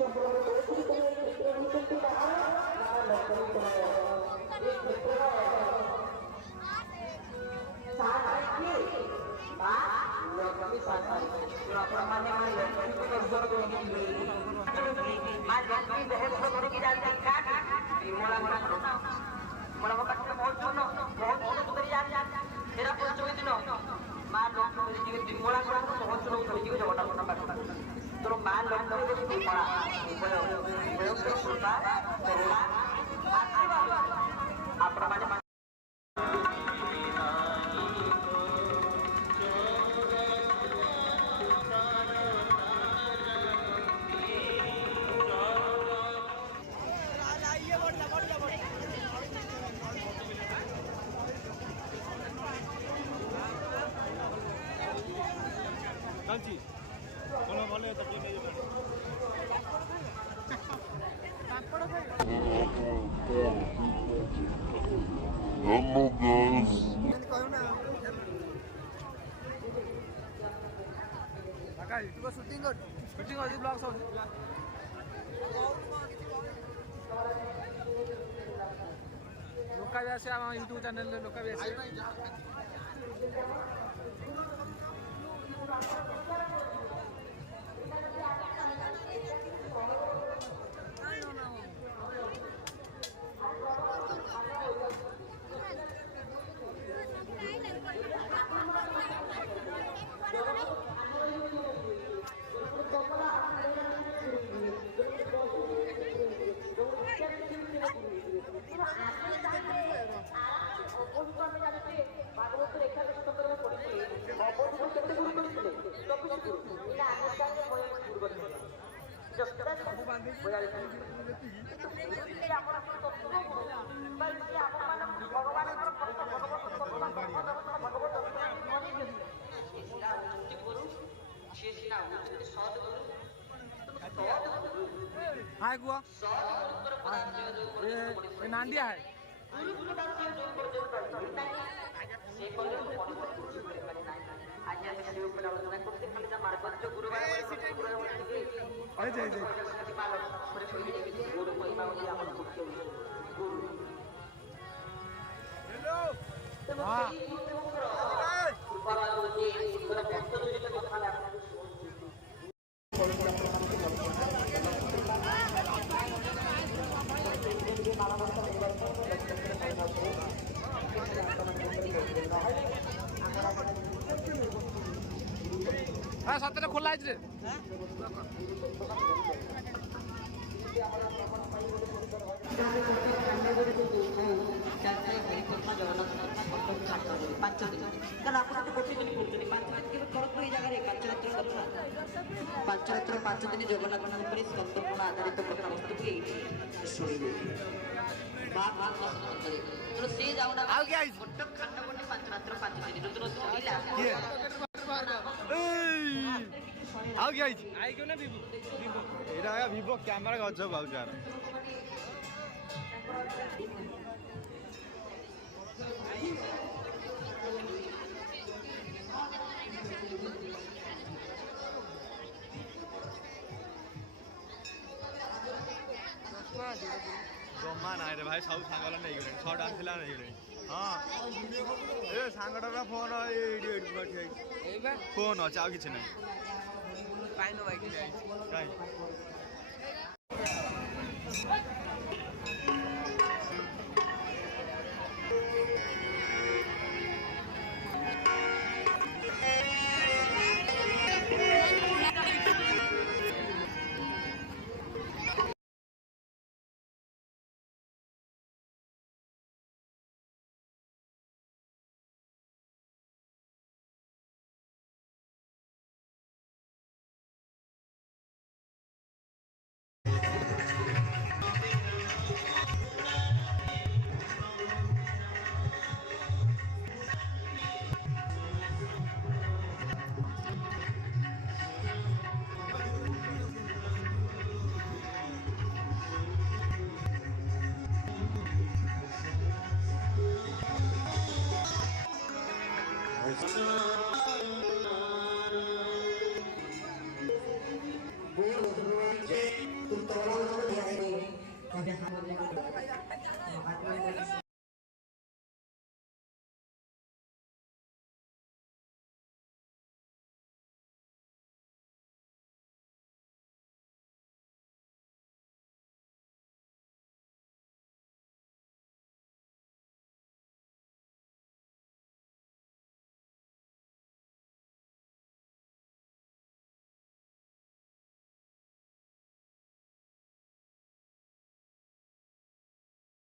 Hello guys. Shooting कर ब्लॉग सब लोका भी आसे आम यूट्यूब चैनल लोका भी आसे हाय गुआ ये नांदिया है अरे जय जय हेलो हाँ हाँ सतरे खोला है ପାଞ୍ଚ ଦିନ ଜଗନ୍ନାଥଙ୍କ ଉପରେ ସ୍କନ୍ଦପୂର୍ଣ୍ଣ ଆଧାରିତ କଥାବସ୍ତୁକୁ ଶୁଣିବେ ସେ ଯାଉନା କଟକ ଖାଣ୍ଡପଣ୍ଡି ପାଞ୍ଚରାତ୍ର 5 ଦିନ ଯୋଉଦିନ ସରିଲା ଆଉ କିଏ ଆଇଛି ଆଇ କ୍यों ना vivo ଏଇଟା ଆଜ୍ଞା vivo କ୍ୟାମେରା ଗଜବ ଆଉଛି ଆର ଜମା ନାହିଁ ରେ ଭାଇ ସବୁ ସାଙ୍ଗଲା ନେଇଗଲେଣି 6ଟା ଆସିଲା ନେଇଗଲେଣି ହଁ ଏ ସାଙ୍ଗଟା ଫୋନ୍ ଏଇଠି ଠିଆ ହେଇଛି ଫୋନ୍ ଅଛି ଆଉ କିଛି ନାହିଁ କାଇଁ ଭାଇ କାଇଁ It's